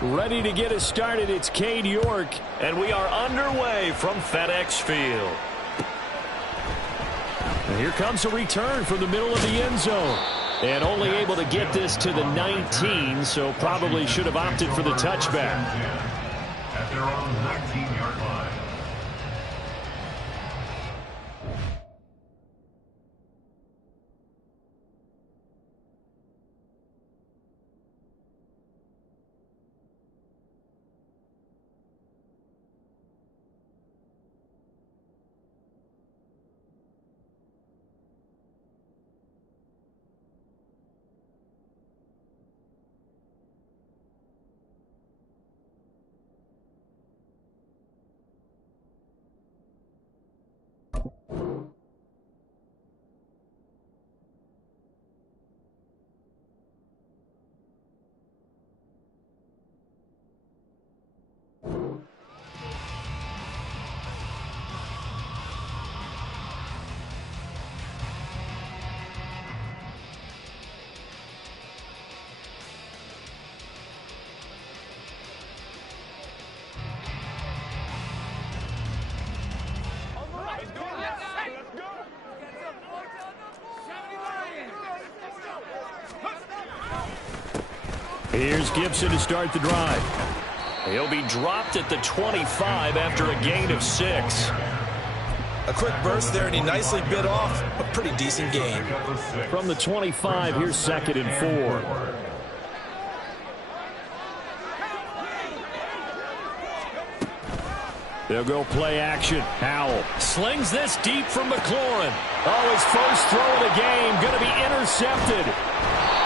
Ready to get us started, it's Cade York. And we are underway from FedEx Field. And here comes a return from the middle of the end zone. And only able to get this to the 19, so probably should have opted for the touchback. At their own 19-yard line. Here's Gibson to start the drive. He'll be dropped at the 25 after a gain of 6. A quick burst there, and he nicely bit off a pretty decent gain. From the 25, here's 2nd and 4. They'll go play action. Howell slings this deep from McLaurin. Oh, his first throw of the game going to be intercepted.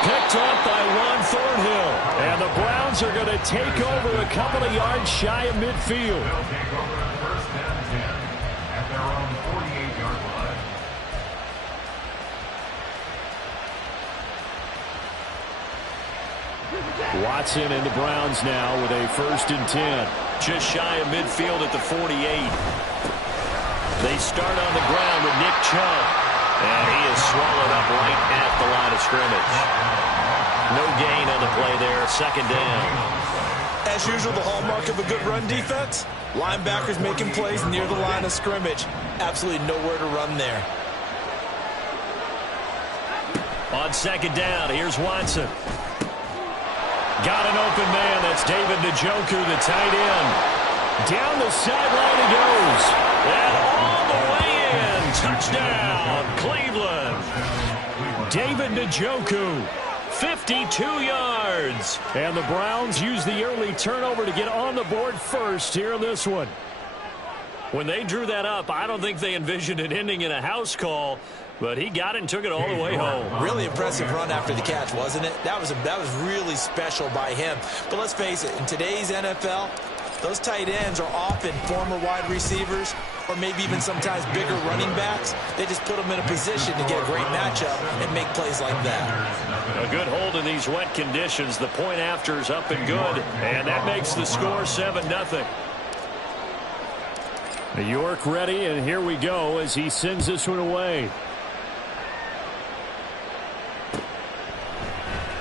Picked up by Ron Thornhill. And the Browns are going to take over a couple of yards shy of midfield. They'll take over the first and 10 at their own 48-yard line. Watson and the Browns now with a 1st and 10. Just shy of midfield at the 48. They start on the ground with Nick Chubb. And he is swallowed up right at the line of scrimmage. No gain on the play there. 2nd down. As usual, the hallmark of a good run defense, linebackers making plays near the line of scrimmage. Absolutely nowhere to run there. On 2nd down, here's Watson. Got an open man. That's David Njoku, the tight end. Down the sideline he goes. And all the way in. Touchdown, Cleveland. David Njoku, 52 yards. And the Browns use the early turnover to get on the board first here in this one. When they drew that up, I don't think they envisioned it ending in a house call. But he got it and took it all the way home. Really impressive run after the catch, wasn't it? That was really special by him. But let's face it, in today's NFL, those tight ends are often former wide receivers or maybe even sometimes bigger running backs. They just put them in a position to get a great matchup and make plays like that. A good hold in these wet conditions. The point after is up and good. And that makes the score 7-0. York ready, and here we go as he sends this one away.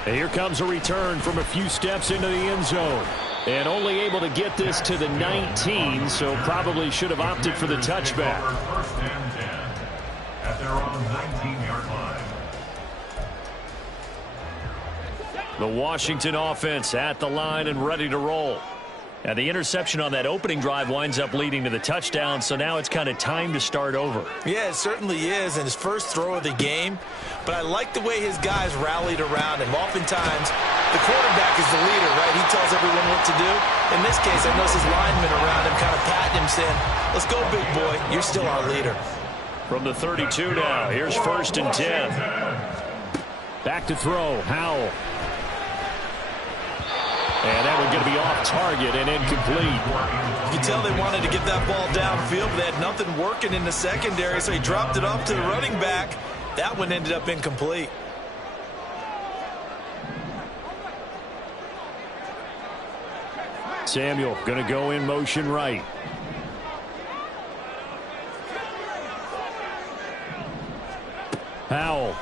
And here comes a return from a few steps into the end zone. And only able to get this to the 19, so probably should have opted for the touchback. First and 10 at their own 19-yard line. The Washington offense at the line and ready to roll. And the interception on that opening drive winds up leading to the touchdown, so now it's kind of time to start over. Yeah, it certainly is, and his first throw of the game. But I like the way his guys rallied around him. Oftentimes, the quarterback is the leader, right? He tells everyone what to do. In this case, I notice his linemen around him kind of patting him, saying, let's go, big boy. You're still our leader. From the 32 now, here's 1st and 10. Back to throw, Howell. And that one going to be off target and incomplete. You can tell they wanted to get that ball downfield, but they had nothing working in the secondary, so he dropped it off to the running back. That one ended up incomplete. Samuel going to go in motion right. Howell.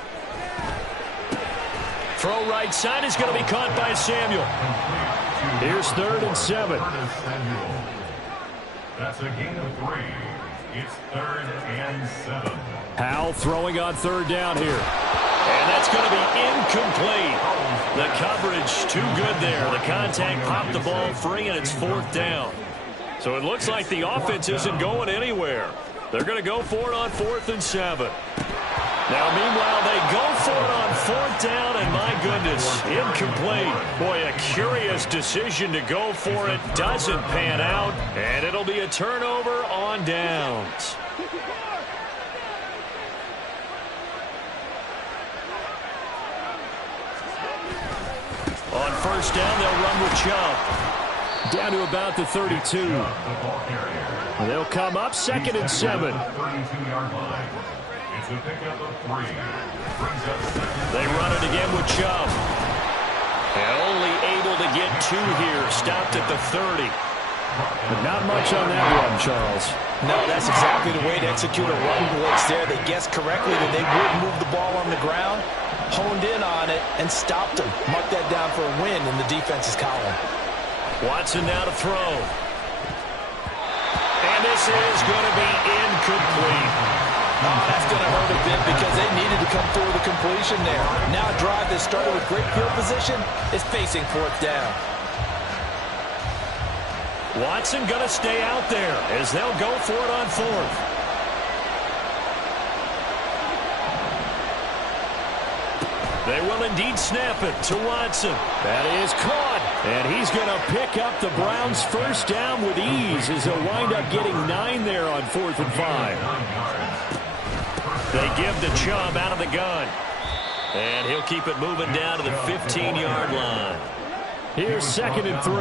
Throw right side is going to be caught by Samuel. Here's 3rd and 7. That's a gain of 3. It's 3rd and 7. Howell throwing on 3rd down here. And that's going to be incomplete. The coverage too good there. The contact popped the ball free, and it's 4th down. So it looks like the offense isn't going anywhere. They're going to go for it on 4th and 7. Now, meanwhile, they go for it on 4th down, and my goodness, incomplete. Boy, a curious decision to go for it. Doesn't pan out, and it'll be a turnover on downs. On 1st down, they'll run with Chubb. Down to about the 32. They'll come up 2nd and 7. 32-yard line. It's a pickup of 3. Brings up 2nd. They run it again with Chubb. And only able to get 2 here. Stopped at the 30. But not much on that run, Charles. No, that's exactly the way to execute a run blitz there. They guessed correctly that they would move the ball on the ground, honed in on it, and stopped them. Mark that down for a win in the defense's column. Watson now to throw. And this is going to be incomplete. Oh, that's going to hurt a bit because they needed to come through with a completion there. Now a drive that started with great field position is facing 4th down. Watson going to stay out there as they'll go for it on 4th. They will indeed snap it to Watson. That is caught. And he's going to pick up the Browns' 1st down with ease as they'll wind up getting 9 there on 4th and 5. They give to Chubb out of the gun. And he'll keep it moving down to the 15-yard line. Here's 2nd and 3.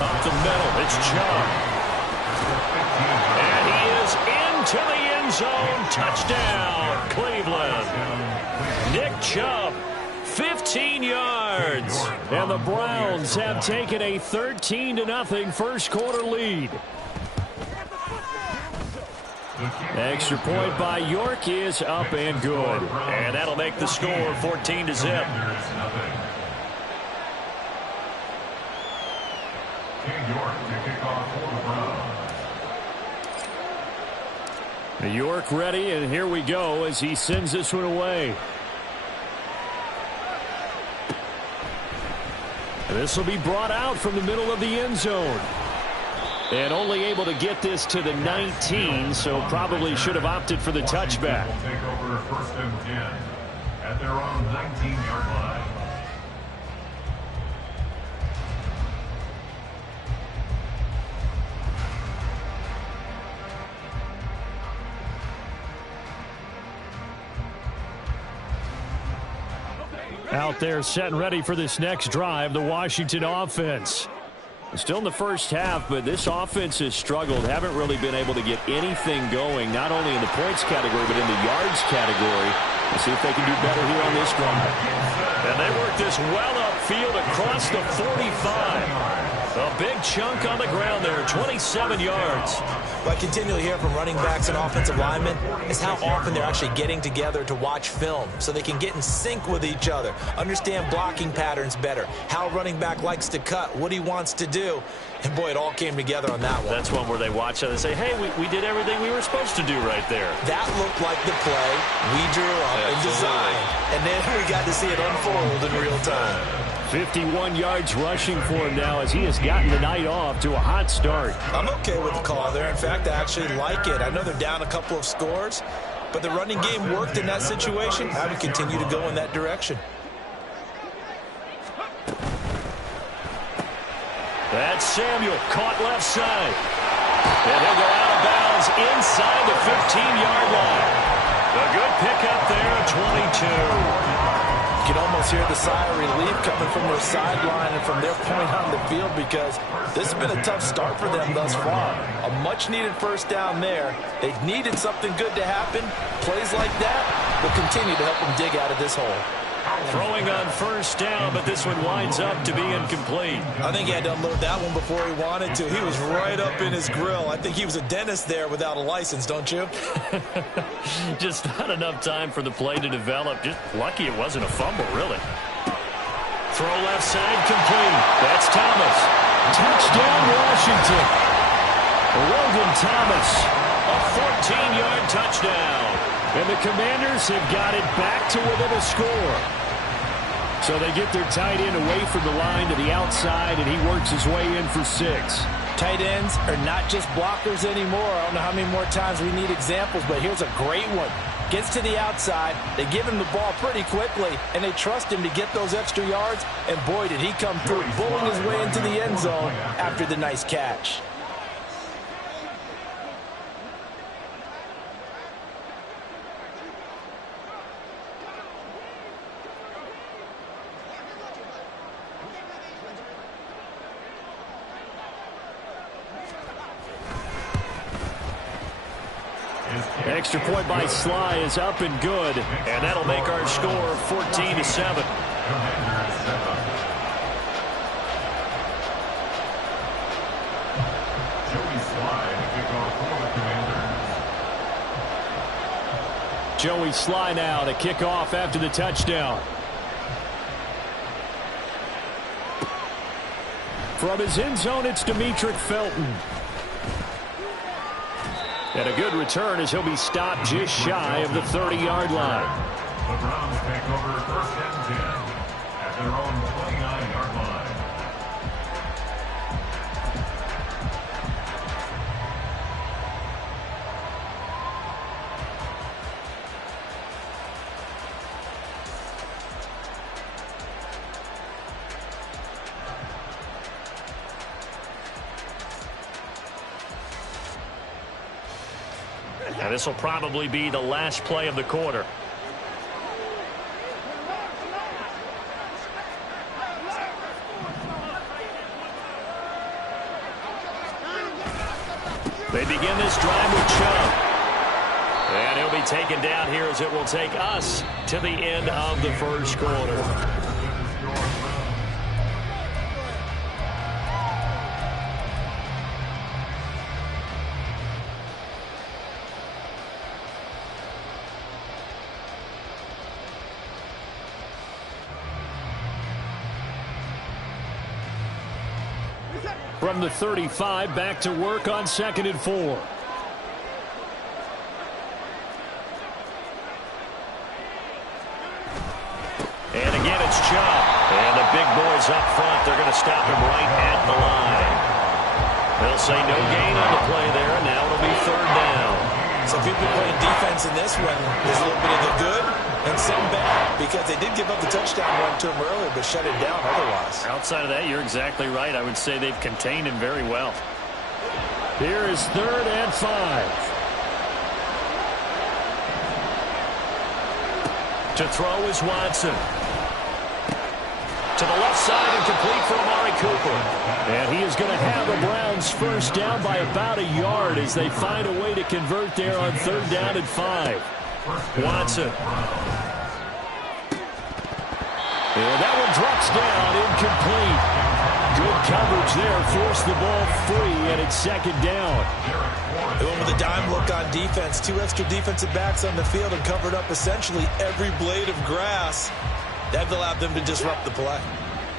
Up the middle, it's Chubb. And he is into the end zone. Touchdown, Cleveland. Nick Chubb, 15 yards. And the Browns have taken a 13-0 first quarter lead. Extra point by York is up and good. And that'll make the score 14-0. York ready, and here we go as he sends this one away. This will be brought out from the middle of the end zone. And only able to get this to the 19, so probably should have opted for the touchback. Take over 1st and 10 at their own 19-yard line. Out there set and ready for this next drive, the Washington offense. Still in the first half, but this offense has struggled. Haven't really been able to get anything going, not only in the points category, but in the yards category. Let's see if they can do better here on this drive. And they work this well upfield across the 45. A big chunk on the ground there, 27 yards. What I continually hear from running backs and offensive linemen is how often they're actually getting together to watch film so they can get in sync with each other, understand blocking patterns better, how a running back likes to cut, what he wants to do. And, boy, it all came together on that one. That's one where they watch it and say, hey, we did everything we were supposed to do right there. That looked like the play we drew up and designed. And then we got to see it unfold in real time. 51 yards rushing for him now as he has gotten the night off to a hot start. I'm okay with the call there. In fact, I actually like it. I know they're down a couple of scores, but the running game worked in that situation. I would continue to go in that direction. That's Samuel, caught left side. And he'll go out of bounds inside the 15-yard line. A good pickup there at 22. You can almost hear the sigh of relief coming from their sideline and from their point on the field because this has been a tough start for them thus far. A much-needed first down there. They needed something good to happen. Plays like that will continue to help them dig out of this hole. Throwing on first down, but this one winds up to be incomplete. I think he had to unload that one before he wanted to. He was right up in his grill. I think he was a dentist there without a license, don't you? Just not enough time for the play to develop. Just lucky it wasn't a fumble, really. Throw left side complete. That's Thomas. Touchdown, Washington. Logan Thomas, a 14-yard touchdown. And the Commanders have got it back to within a score. So they get their tight end away from the line to the outside, and he works his way in for 6. Tight ends are not just blockers anymore. I don't know how many more times we need examples, but here's a great one. Gets to the outside, they give him the ball pretty quickly, and they trust him to get those extra yards, and boy, did he come through, bulling his way into the end zone after the nice catch. Extra point by Sly is up and good, and that'll make our score 14-7. Joey Sly now to kick off after the touchdown. From his end zone, it's Demetric Felton. And a good return as he'll be stopped just shy of the 30-yard line. The Browns take over first and 10 at their own 29-yard line. Now this will probably be the last play of the quarter. They begin this drive with Chubb. And he'll be taken down here as it will take us to the end of the first quarter. From the 35, back to work on 2nd and 4. And again, it's Chubb. And the big boys up front, they're going to stop him right at the line. They'll say no gain on the play there, and now it'll be 3rd down. So if you've been playing defense in this one, there's a little bit of the good and some bad, because they did give up the touchdown run to him earlier, but shut it down otherwise. Outside of that, you're exactly right. I would say they've contained him very well. Here is 3rd and 5. To throw is Watson. To the left side and complete for Amari Cooper. And he is going to have the Browns first down by about a yard as they find a way to convert there on 3rd down and 5. Watson. And that one drops down, incomplete. Good coverage there, forced the ball free, and it's 2nd down. They went with a dime look on defense. 2 extra defensive backs on the field and covered up essentially every blade of grass. That allowed them to disrupt the play.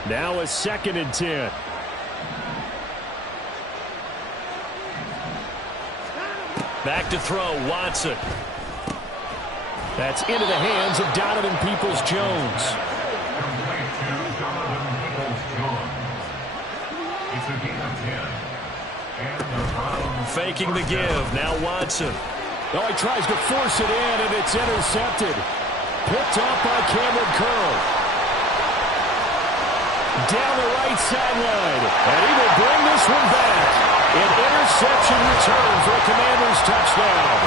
Now a 2nd and 10. Back to throw, Watson. That's into the hands of Donovan Peoples-Jones. Faking the give. Now Watson. Oh, he tries to force it in, and it's intercepted. Picked off by Cameron Curl. Down the right sideline. And he will bring this one back. An interception return for a Commanders touchdown.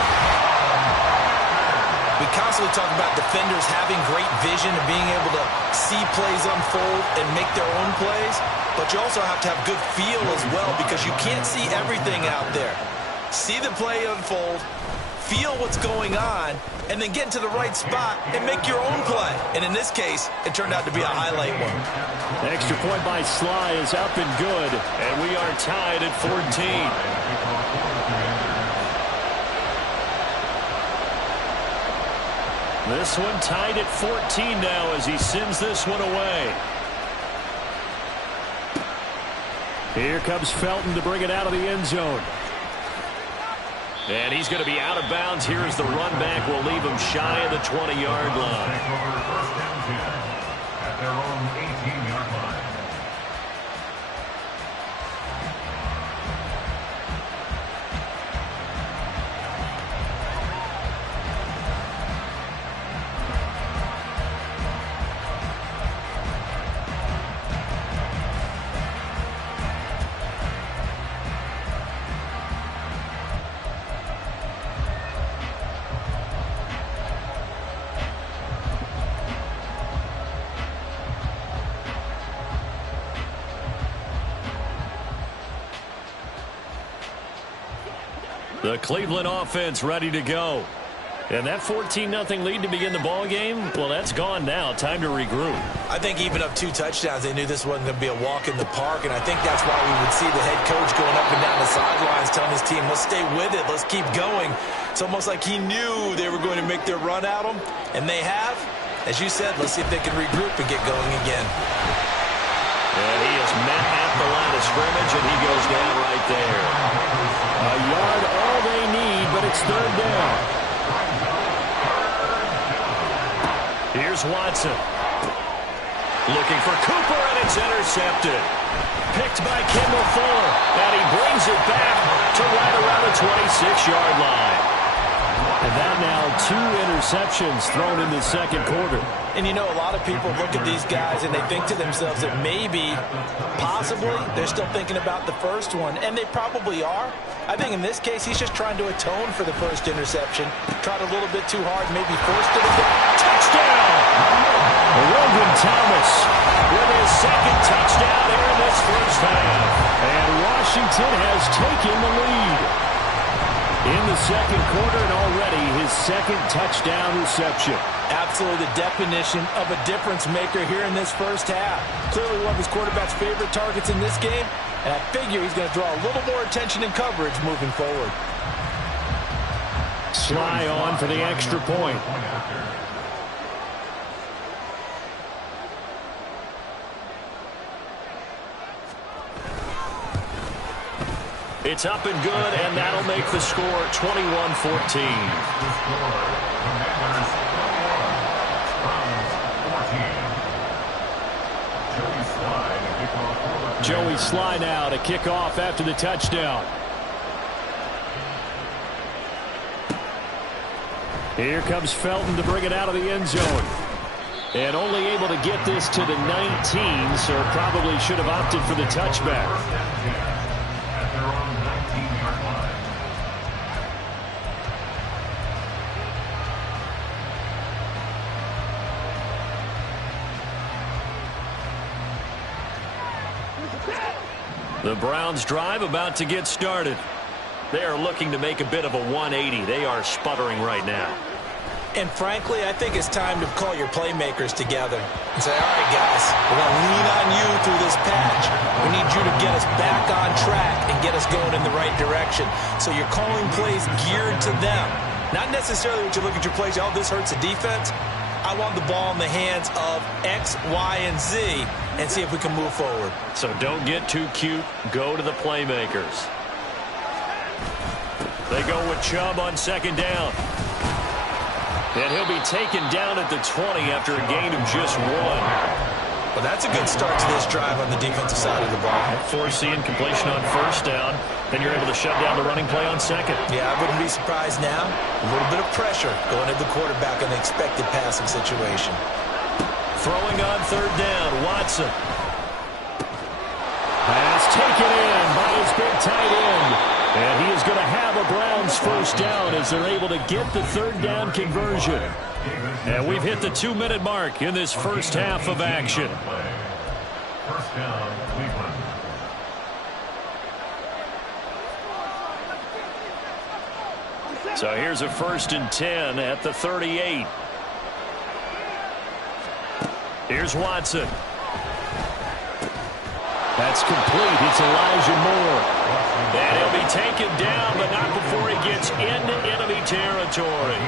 We constantly talk about defenders having great vision and being able to see plays unfold and make their own plays. But you also have to have good feel as well, because you can't see everything out there. See the play unfold, feel what's going on, and then get into the right spot and make your own play. And in this case, it turned out to be a highlight one. The extra point by Sly is up and good, and we are tied at 14. This one tied at 14 now as he sends this one away. Here comes Felton to bring it out of the end zone. And he's going to be out of bounds. Here's the run back. Will leave him shy of the 20-yard line. First and 10 at their own 18-yard line. The Cleveland offense ready to go. And that 14-0 lead to begin the ball game, well, that's gone now. Time to regroup. I think even up 2 touchdowns, they knew this wasn't going to be a walk in the park, and I think that's why we would see the head coach going up and down the sidelines telling his team, let's stay with it, let's keep going. It's almost like he knew they were going to make their run at him, and they have. As you said, let's see if they can regroup and get going again. And he is met at the line of scrimmage, and he goes down right there. A yard, all they need, but it's third down. Here's Watson. Looking for Cooper, and it's intercepted. Picked by Kendall Fuller, and he brings it back to right around the 26-yard line. And that now 2 interceptions thrown in the second quarter. And you know, a lot of people look at these guys and they think to themselves that maybe, possibly, they're still thinking about the first one, and they probably are. I think in this case, he's just trying to atone for the first interception. Tried a little bit too hard, maybe forced it a bit. Touchdown! Logan Thomas with his second touchdown here in this first half. And Washington has taken the lead in the second quarter, and already his second touchdown reception. Absolutely the definition of a difference maker here in this first half. Clearly one of his quarterback's favorite targets in this game, and I figure he's going to draw a little more attention and coverage moving forward. Sly on for the extra point. It's up and good, and that'll make the score 21-14. Joey Sly now to kick off after the touchdown. Here comes Felton to bring it out of the end zone. And only able to get this to the 19, so probably should have opted for the touchback. The Browns drive about to get started. They are looking to make a bit of a 180. They are sputtering right now. And frankly, I think it's time to call your playmakers together and say, all right, guys, we're going to lean on you through this patch. We need you to get us back on track and get us going in the right direction. So you're calling plays geared to them. Not necessarily what you look at your plays, oh, this hurts the defense. I want the ball in the hands of X, Y, and Z and see if we can move forward. So don't get too cute. Go to the playmakers. They go with Chubb on second down. And he'll be taken down at the 20 after a gain of just 1. Well, that's a good start to this drive on the defensive side of the ball. Forcing completion on first down. Then you're able to shut down the running play on second. Yeah, I wouldn't be surprised now. A little bit of pressure going at the quarterback in the expected passing situation. Throwing on third down, Watson. Pass taken in by his big tight end. And he is going to have a Browns first down as they're able to get the third down conversion. And we've hit the 2-minute mark in this first half of action. First down, Cleveland. So here's a 1st and 10 at the 38. Here's Watson. That's complete. It's Elijah Moore. And he'll be taken down, but not before he gets into enemy territory.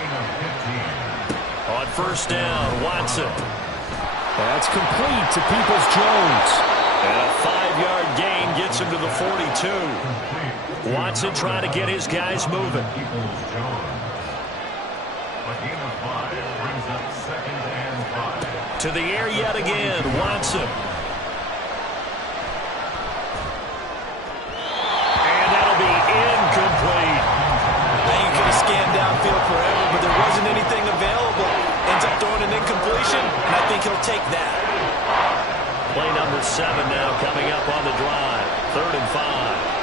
On 1st down, Watson. That's complete to Peoples-Jones. And a 5-yard gain gets him to the 42. Watson trying to get his guys moving. A gain of 5 brings up 2nd and 5. To the air yet again, Watson. And that'll be incomplete. Now you could have scanned downfield forever, but there wasn't anything available. Ends up throwing an incompletion, and I think he'll take that. Play number 7 now coming up on the drive. 3rd and 5.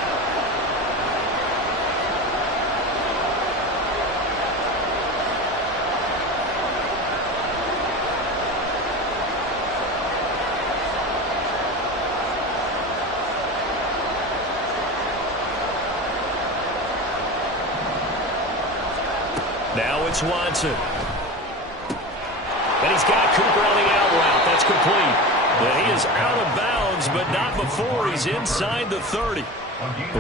Now it's Watson. And he's got Cooper on the out route. That's complete. And he is out of bounds, but not before he's inside the 30.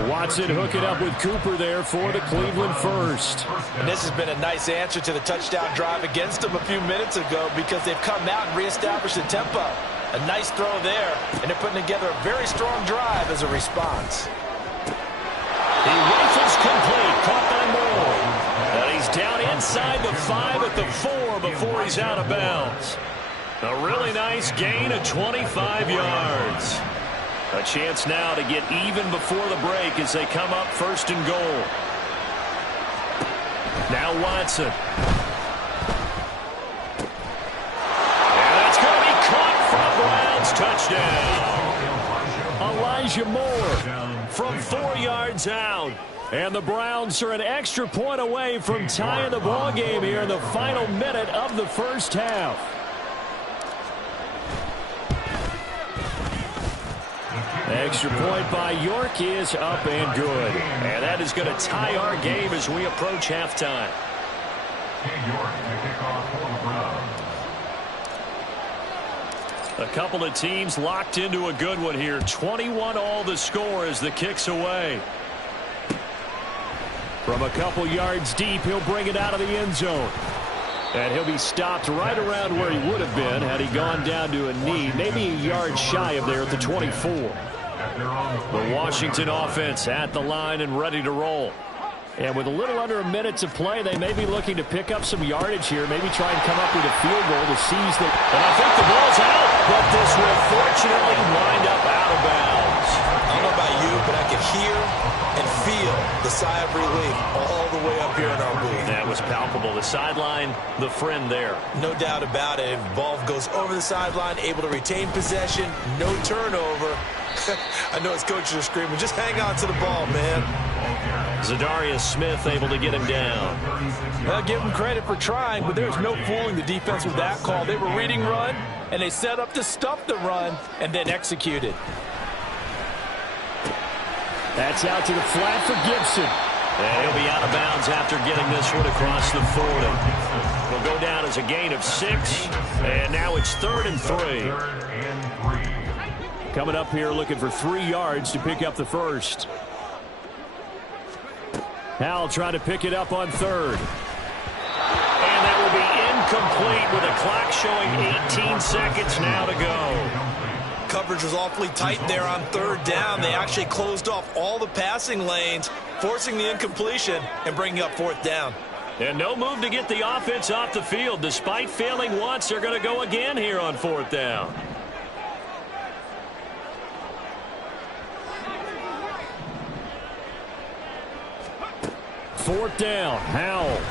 Watson hooking up with Cooper there for the Cleveland first. And this has been a nice answer to the touchdown drive against them a few minutes ago because they've come out and reestablished the tempo. A nice throw there, and they're putting together a very strong drive as a response. He rifles complete, caught by Moore. And he's down inside the 5 at the 4 before he's out of bounds. A really nice gain of 25 yards. A chance now to get even before the break as they come up 1st and goal. Now Watson. And that's going to be caught for a Browns touchdown. Elijah Moore from 4 yards out. And the Browns are an extra point away from tying the ball game here in the final minute of the first half. Extra point by York is up and good. And that is going to tie our game as we approach halftime. A couple of teams locked into a good one here. 21 all the score as the kick's away. From a couple yards deep, he'll bring it out of the end zone. And he'll be stopped right around where he would have been had he gone down to a knee, maybe a yard shy of there at the 24. The Washington offense at the line and ready to roll. And with a little under a minute to play, they may be looking to pick up some yardage here, maybe try and come up with a field goal to seize the... And I think the ball's out, but this will fortunately wind up out of bounds. I don't know about you, but I can hear and feel the sigh of relief all the way up here in our booth. That was palpable. The sideline, the friend there. No doubt about it. If the ball goes over the sideline, able to retain possession, no turnover. I know his coaches are screaming, just hang on to the ball, man. Zadarius Smith able to get him down. Well, give him credit for trying, but there's no fooling the defense with that call. They were reading run, and they set up to stuff the run, and then executed. That's out to the flat for Gibson. And he'll be out of bounds after getting this one across the 40. Will go down as a gain of 6, and now it's 3rd and 3. Coming up here looking for 3 yards to pick up the first. Howell trying to pick it up on 3rd. And that will be incomplete with a clock showing 18 seconds now to go. Coverage was awfully tight there on 3rd down. They actually closed off all the passing lanes, forcing the incompletion and bringing up 4th down. And no move to get the offense off the field. Despite failing once, they're going to go again here on 4th down. Fourth down, Howell.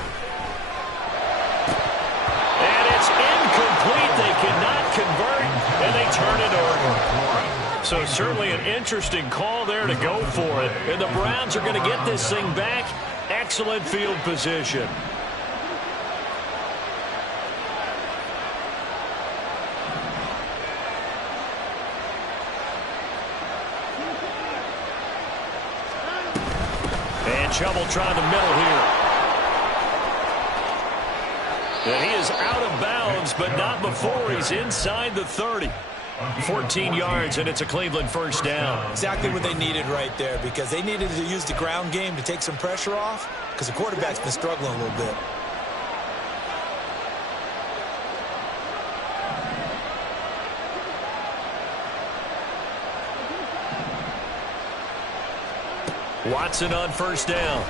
And it's incomplete. They cannot convert, and they turn it over. So certainly an interesting call there to go for it. And the Browns are going to get this thing back. Excellent field position. And trouble trying the middle here. And he is out of bounds, but not before he's inside the 30. 14 yards, and it's a Cleveland first down. Exactly what they needed right there, because they needed to use the ground game to take some pressure off, because the quarterback's been struggling a little bit. Watson on first down.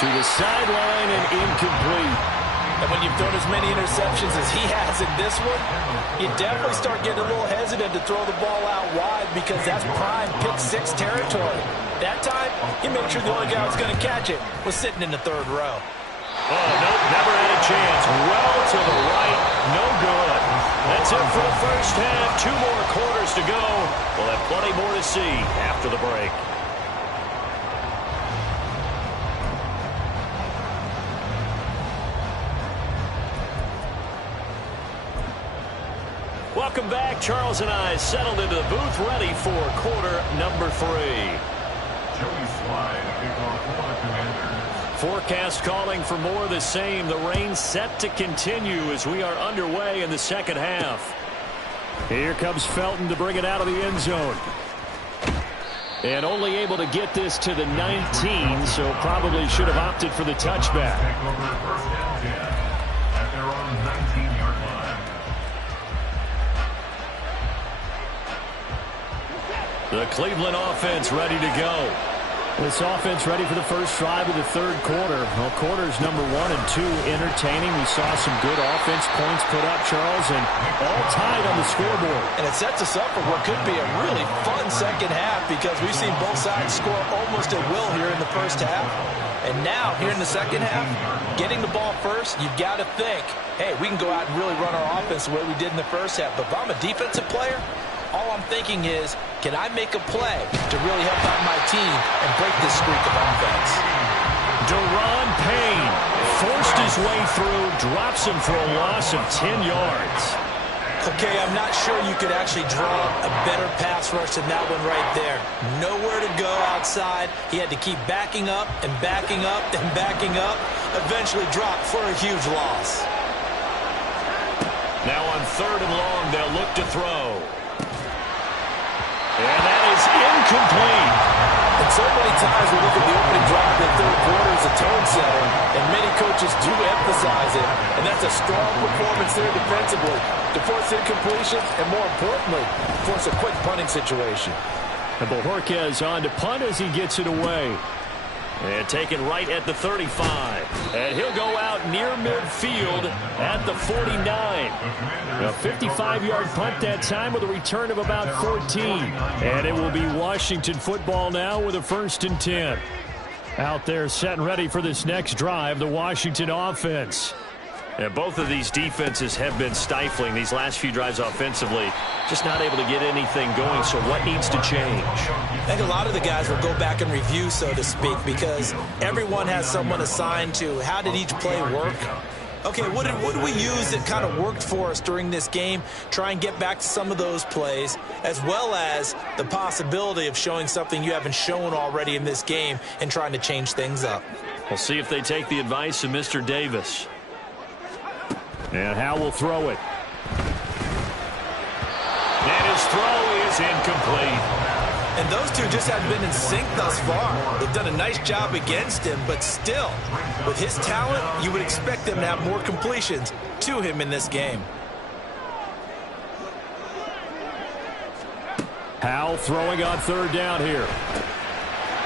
To the sideline and incomplete. And when you've thrown as many interceptions as he has in this one, you definitely start getting a little hesitant to throw the ball out wide, because that's prime pick six territory. That time, he made sure the only guy who was going to catch it was sitting in the third row. Oh, nope, never had a chance. Well to the right, no good. That's it for the first half. 2 more quarters to go. We'll have plenty more to see after the break. Welcome back. Charles and I settled into the booth, ready for quarter number 3. Joey Slide, kickoff for the Commanders. Forecast calling for more of the same. The rain set to continue as we are underway in the second half. Here comes Felton to bring it out of the end zone. And only able to get this to the 19, so probably should have opted for the touchback. Take over first and 10 at their own 19-yard line. The Cleveland offense ready to go. This offense ready for the first drive of the third quarter. Well, quarters number 1 and 2 entertaining. We saw some good offense points put up, Charles, and all tied on the scoreboard. And it sets us up for what could be a really fun second half, because we've seen both sides score almost at will here in the first half. And now, here in the second half, getting the ball first, you've got to think, hey, we can go out and really run our offense the way we did in the first half. But if I'm a defensive player, all I'm thinking is, can I make a play to really help out my team and break this streak of offense? Deron Payne forced his way through, drops him for a loss of 10 yards. Okay, I'm not sure you could actually draw a better pass rush than that one right there. Nowhere to go outside. He had to keep backing up and backing up and backing up. Eventually dropped for a huge loss. Now on 3rd and long, they'll look to throw. And that is incomplete. And so many times we look at the opening drive in the third quarter as a tone setter, and many coaches do emphasize it, and that's a strong performance there defensively to force incompletion and, more importantly, force a quick punting situation. And Bojorquez on to punt as he gets it away. And taken right at the 35. And he'll go out near midfield at the 49. A 55-yard punt that time with a return of about 14. And it will be Washington football now with a 1st and 10. Out there set and ready for this next drive, the Washington offense. And both of these defenses have been stifling these last few drives offensively. Just not able to get anything going, so what needs to change? I think a lot of the guys will go back and review, so to speak, because everyone has someone assigned to how did each play work. Okay, what did we use that kind of worked for us during this game? Try and get back to some of those plays, as well as the possibility of showing something you haven't shown already in this game and trying to change things up. We'll see if they take the advice of Mr. Davis. And Howe will throw it. And his throw is incomplete. And those two just haven't been in sync thus far. They've done a nice job against him, but still, with his talent, you would expect them to have more completions to him in this game. Howe throwing on 3rd down here.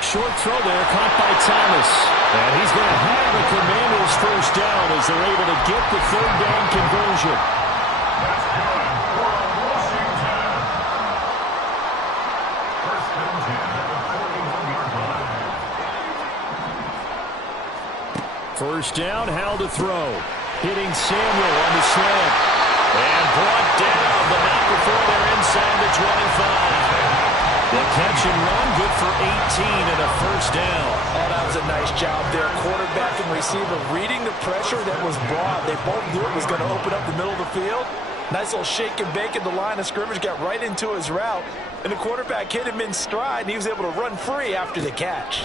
Short throw there, caught by Thomas. And he's going to have the Commanders' first down as they're able to get the 3rd down conversion. That's good for Washington. First and 10 at the 41-yard line. First down, Howe to throw. Hitting Samuel on the slant. And brought down, but not before they're inside the 25. The catch and run, good for 18 and a first down. Oh, that was a nice job there. Quarterback and receiver reading the pressure that was brought. They both knew it was going to open up the middle of the field. Nice little shake and bake at the line of scrimmage, got right into his route. And the quarterback hit him in stride, and he was able to run free after the catch.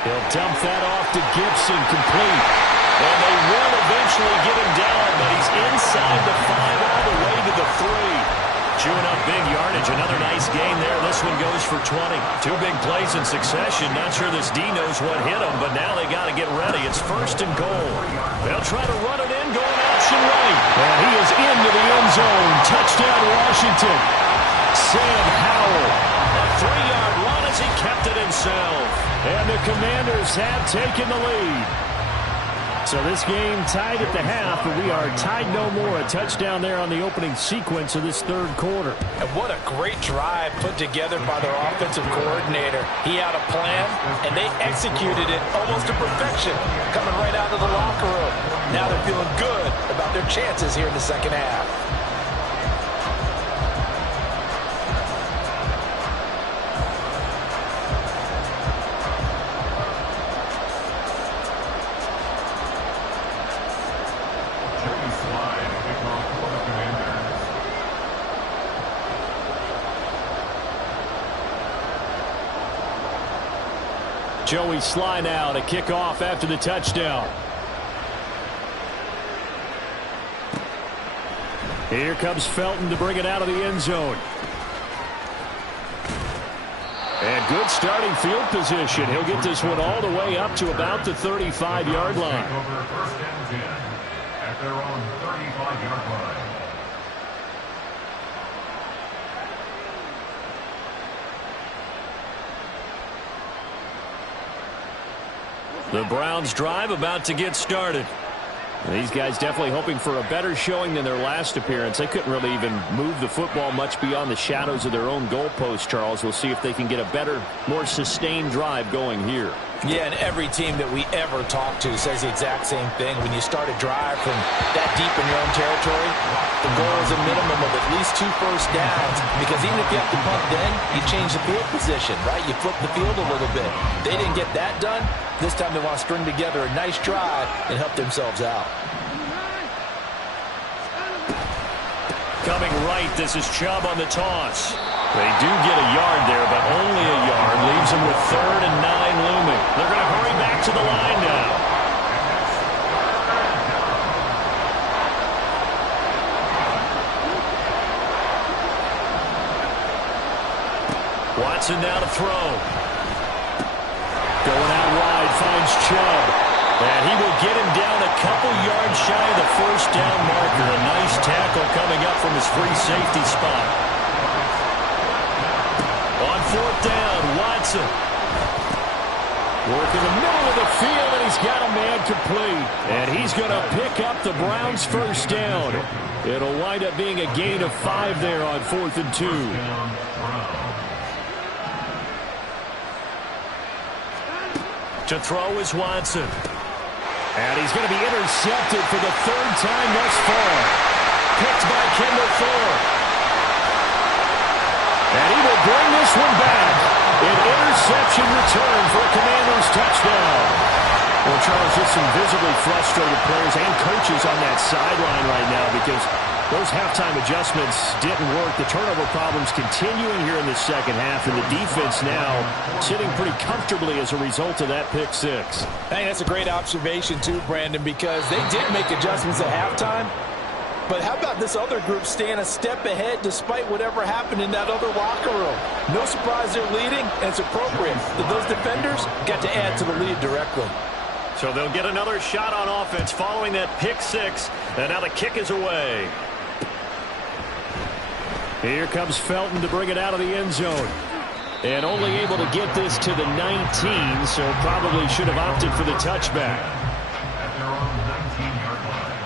He'll dump that off to Gibson, complete. And they will eventually get him down, but he's inside the 5 all the way to the 3. Chewing up big yardage. Another nice gain there. This one goes for 20. 2 big plays in succession. Not sure this D knows what hit him, but now they got to get ready. It's 1st and goal. They'll try to run it in, going option right. And he is into the end zone. Touchdown, Washington. Sam Howell. A 3-yard run as he kept it himself. And the Commanders have taken the lead. So this game tied at the half, but we are tied no more. A touchdown there on the opening sequence of this 3rd quarter. And what a great drive put together by their offensive coordinator. He had a plan, and they executed it almost to perfection, coming right out of the locker room. Now they're feeling good about their chances here in the second half. Joey Sly now to kick off after the touchdown. Here comes Felton to bring it out of the end zone. And good starting field position. He'll get this one all the way up to about the 35-yard line. Over 1st and 10 at their own 35-yard line. The Browns drive about to get started. These guys definitely hoping for a better showing than their last appearance. They couldn't really even move the football much beyond the shadows of their own goalpost, Charles. We'll see if they can get a better, more sustained drive going here. Yeah, and every team that we ever talk to says the exact same thing. When you start a drive from that deep in your own territory, the goal is a minimum of at least 2 first downs, because even if you have to punt then, you change the field position, right? You flip the field a little bit. They didn't get that done. This time they want to string together a nice drive and help themselves out. Coming right, this is Chubb on the toss. They do get a yard there, but only a yard. Leaves them with 3rd and 9 looming. They're going to hurry back to the line now. Watson now to throw. Going out wide, finds Chubb. And he will get him down a couple yards shy of the 1st down marker. A nice tackle coming up from his free safety spot. On 4th down, Watson. Work in the middle of the field, and he's got a man complete. And he's going to pick up the Browns' 1st down. It'll wind up being a gain of 5 there on 4th and 2. To throw is Watson. And he's going to be intercepted for the 3rd time thus far. Picked by Kendall Fuller. And he will bring this one back. An interception return for a Commanders touchdown. Well, Charles, just some visibly frustrated players and coaches on that sideline right now because those halftime adjustments didn't work. The turnover problems continuing here in the second half, and the defense now sitting pretty comfortably as a result of that pick 6. Hey, that's a great observation too, Brandon, because they did make adjustments at halftime. But how about this other group staying a step ahead despite whatever happened in that other locker room? No surprise they're leading, and it's appropriate that those defenders got to add to the lead directly. So they'll get another shot on offense following that pick 6, and now the kick is away. Here comes Felton to bring it out of the end zone. And only able to get this to the 19, so probably should have opted for the touchback. At their own 19-yard line.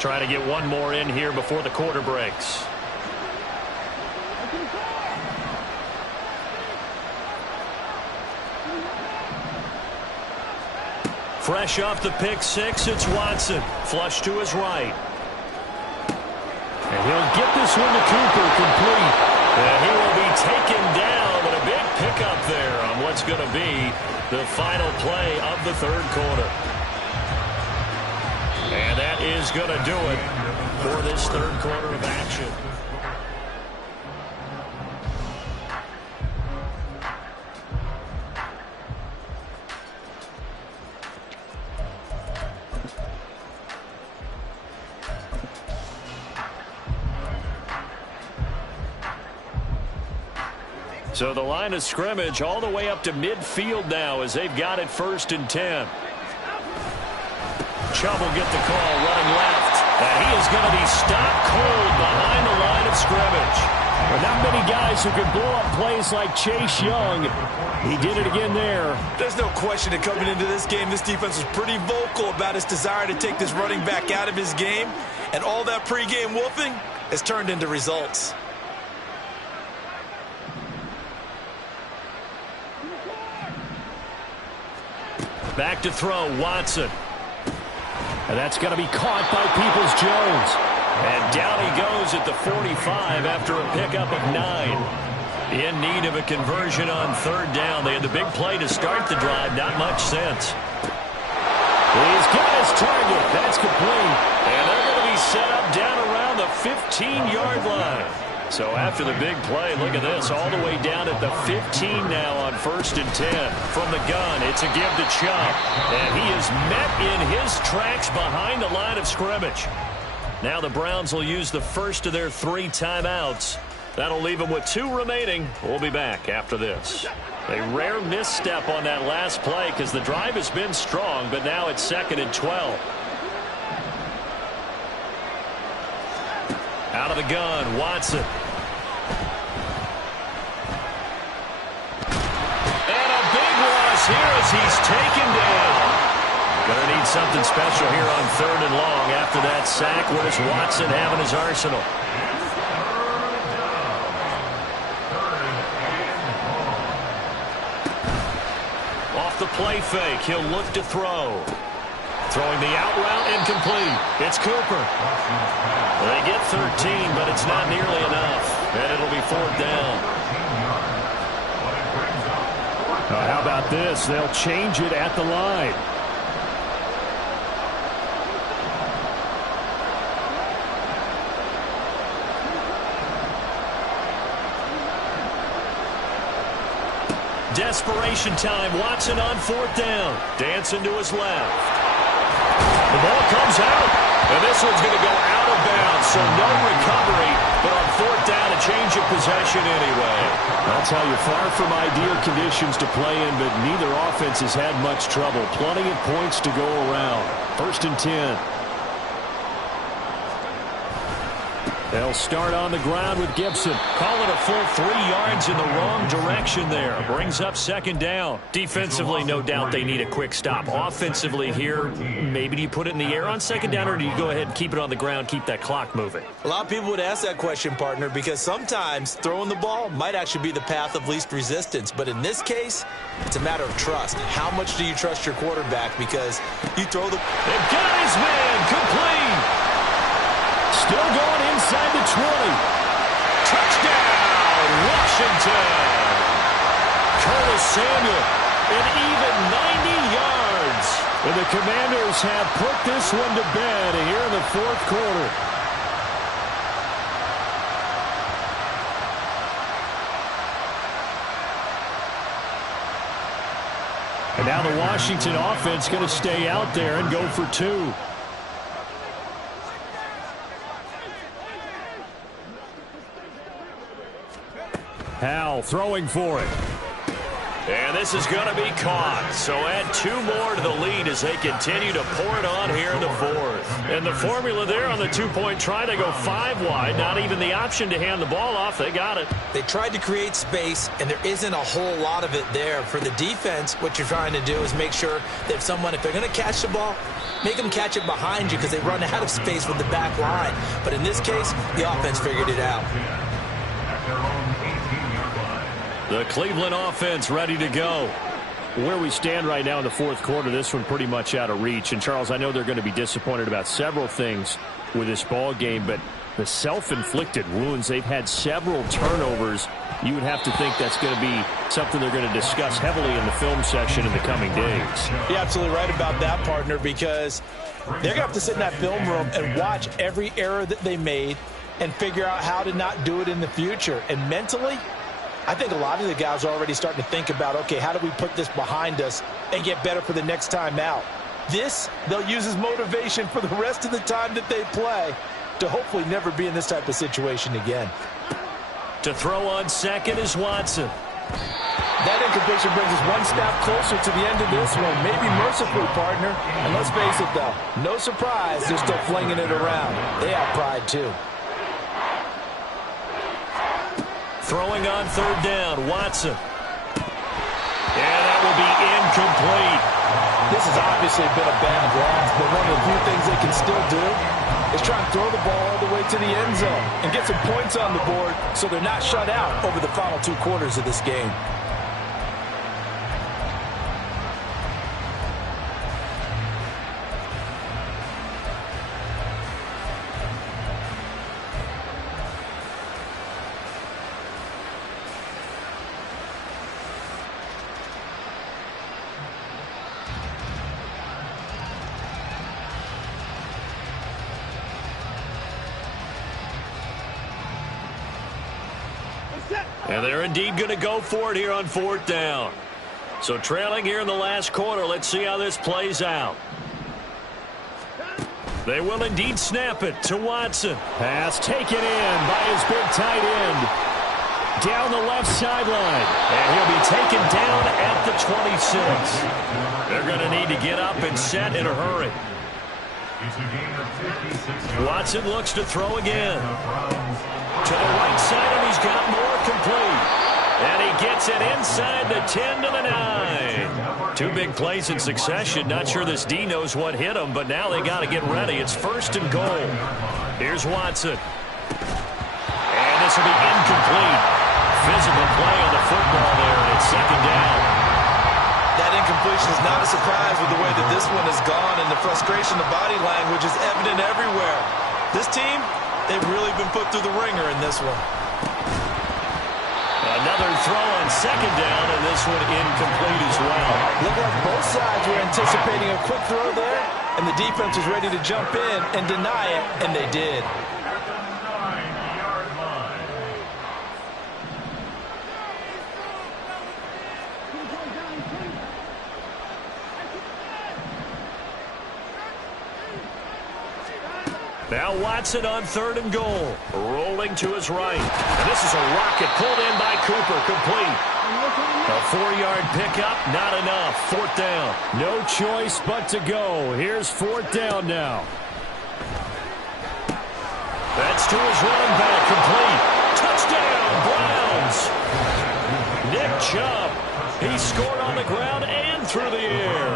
Try to get one more in here before the quarter breaks. Fresh off the pick 6, it's Watson. Flush to his right. And he'll get this one to Cooper, complete. And he will be taken down, but a big pickup there on what's going to be the final play of the 3rd quarter. And that is going to do it for this 3rd quarter of action. So the line of scrimmage all the way up to midfield now as they've got it 1st and 10. Chubb will get the call running left. And he is going to be stopped cold behind the line of scrimmage. There are not many guys who can blow up plays like Chase Young. He did it again there. There's no question that coming into this game, this defense was pretty vocal about its desire to take this running back out of his game. And all that pregame whooping has turned into results. Back to throw, Watson. And that's going to be caught by Peoples-Jones. And down he goes at the 45 after a pickup of 9. In need of a conversion on 3rd down. They had the big play to start the drive. Not much sense. He's got his target. That's complete. And they're going to be set up down around the 15-yard line. So after the big play, look at this, all the way down at the 15 now on 1st and 10. From the gun, it's a give to Chubb. And he is met in his tracks behind the line of scrimmage. Now the Browns will use the first of their 3 timeouts. That'll leave them with 2 remaining. We'll be back after this. A rare misstep on that last play because the drive has been strong, but now it's 2nd and 12. Out of the gun, Watson. And a big loss here as he's taken down. Gonna need something special here on 3rd and long after that sack. What does Watson have in his arsenal? Off the play fake, he'll look to throw. Throwing the out route incomplete. It's Cooper. They get 13, but it's not nearly enough. And it'll be 4th down. How about this? They'll change it at the line. Desperation time. Watson on 4th down. Dancing to his left. The ball comes out, and this one's going to go out of bounds, so no recovery, but on 4th down, a change of possession anyway. I'll tell you, far from ideal conditions to play in, but neither offense has had much trouble. Plenty of points to go around. 1st and 10. They'll start on the ground with Gibson. Call it a full 3 yards in the wrong direction there. Brings up 2nd down. Defensively, no doubt they need a quick stop. Offensively here, maybe do you put it in the air on 2nd down, or do you go ahead and keep it on the ground, keep that clock moving? A lot of people would ask that question, partner, because sometimes throwing the ball might actually be the path of least resistance. But in this case, it's a matter of trust. How much do you trust your quarterback? Because you throw the... They've got his man complete. Still going inside the 20. Touchdown, Washington. Curtis Samuel, an even 90 yards. And the Commanders have put this one to bed here in the 4th quarter. And now the Washington offense going to stay out there and go for 2. Howell throwing for it. And this is going to be caught. So add 2 more to the lead as they continue to pour it on here in the 4th. And the formula there on the 2-point try, they go 5 wide. Not even the option to hand the ball off. They got it. They tried to create space, and there isn't a whole lot of it there. For the defense, what you're trying to do is make sure that if they're going to catch the ball, make them catch it behind you because they run out of space with the back line. But in this case, the offense figured it out. The Cleveland offense ready to go. Where we stand right now in the 4th quarter, this one pretty much out of reach. And, Charles, I know they're going to be disappointed about several things with this ball game, but the self-inflicted wounds, they've had several turnovers. You would have to think that's going to be something they're going to discuss heavily in the film section in the coming days. You're absolutely right about that, partner, because they're going to have to sit in that film room and watch every error that they made and figure out how to not do it in the future. And mentally, I think a lot of the guys are already starting to think about, okay, how do we put this behind us and get better for the next time out? This, they'll use as motivation for the rest of the time that they play to hopefully never be in this type of situation again. To throw on 2nd is Watson. That incompletion brings us one step closer to the end of this one. Maybe mercifully, partner. And let's face it, though, no surprise, they're still flinging it around. They have pride, too. Throwing on third down, Watson. And that will be incomplete. This has obviously been a bad loss, but one of the few things they can still do is try and throw the ball all the way to the end zone and get some points on the board so they're not shut out over the final 2 quarters of this game. And they're indeed going to go for it here on fourth down. So trailing here in the last quarter, let's see how this plays out. They will indeed snap it to Watson. Pass taken in by his big tight end. Down the left sideline. And he'll be taken down at the 26. They're going to need to get up and set in a hurry. Watson looks to throw again. To the right side, and he's got more complete. And he gets it inside the 10 to the 9. 2 big plays in succession. Not sure this D knows what hit him, but now they got to get ready. It's first and goal. Here's Watson. And this will be incomplete. Physical play on the football there, and it's second down. That incompletion is not a surprise with the way that this one has gone, and the frustration of body language is evident everywhere. This team, they've really been put through the ringer in this one. Another throw on second down, and this one incomplete as well. Looked like both sides were anticipating a quick throw there, and the defense was ready to jump in and deny it, and they did. Now Watson on third and goal. Rolling to his right. And this is a rocket pulled in by Cooper. Complete. A 4-yard pickup, not enough. Fourth down. No choice but to go. Here's fourth down now. That's to his running back. Complete. Touchdown, Browns. Nick Chubb. He scored on the ground and through the air.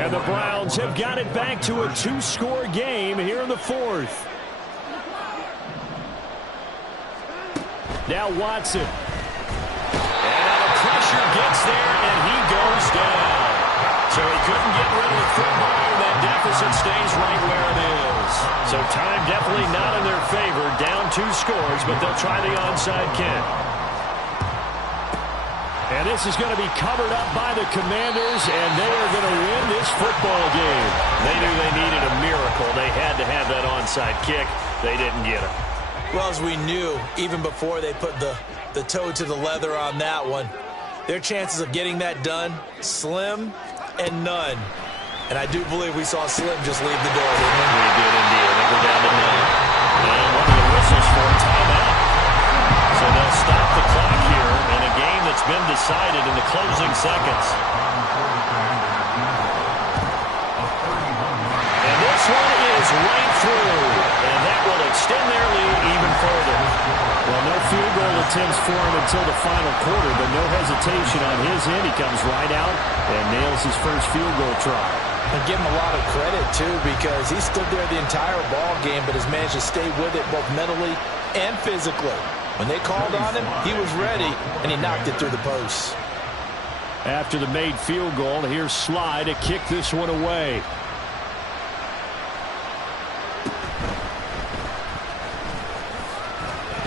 And the Browns have got it back to a 2-score game here in the fourth. Now Watson. And now the pressure gets there, and he goes down. So he couldn't get rid of the football, and that deficit stays right where it is. So time definitely not in their favor. Down 2 scores, but they'll try the onside kick. And this is going to be covered up by the Commanders, and they are going to win this football game. They knew they needed a miracle. They had to have that onside kick. They didn't get it. Well, as we knew, even before they put the toe to the leather on that one, their chances of getting that done, slim and none. And I do believe we saw Slim just leave the door, didn't we? We did indeed. I think we're down to 9. And one of the whistles for a timeout. So they'll stop the clock here in a game that's been decided in the closing seconds. And this one is right through. And that will extend their lead even further. Well, no field goal attempts for him until the final quarter, but no hesitation on his end. He comes right out and nails his first field goal try. And give him a lot of credit, too, because he stood there the entire ball game, but has managed to stay with it both mentally and physically. When they called on him, he was ready, and he knocked it through the posts. After the made field goal, here's Sly to kick this one away.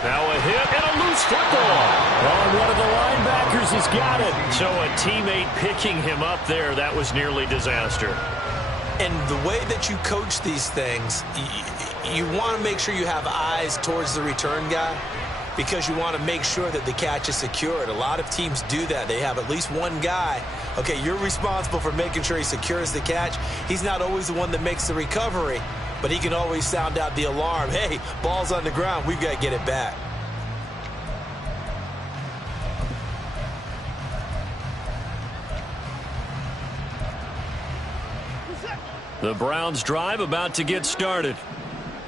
Now a hit and a loose football. Oh, one of the linebackers has got it. So a teammate picking him up there, that was nearly disaster. And the way that you coach these things, you want to make sure you have eyes towards the return guy because you want to make sure that the catch is secured. A lot of teams do that. They have at least one guy. Okay, you're responsible for making sure he secures the catch. He's not always the one that makes the recovery, but he can always sound out the alarm. Hey, ball's on the ground. We've got to get it back. The Browns drive about to get started.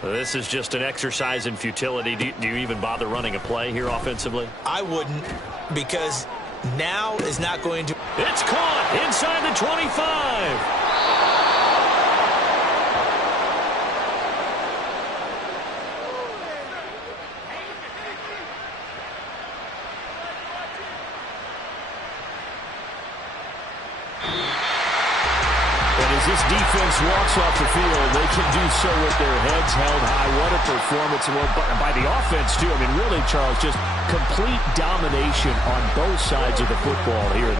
This is just an exercise in futility. Do you even bother running a play here offensively? I wouldn't, because now is not going to... It's caught inside the 25. As this defense walks off the field, they can do so with their heads held high. What a performance. And by the offense, too. I mean, really, Charles, just complete domination on both sides of the football here.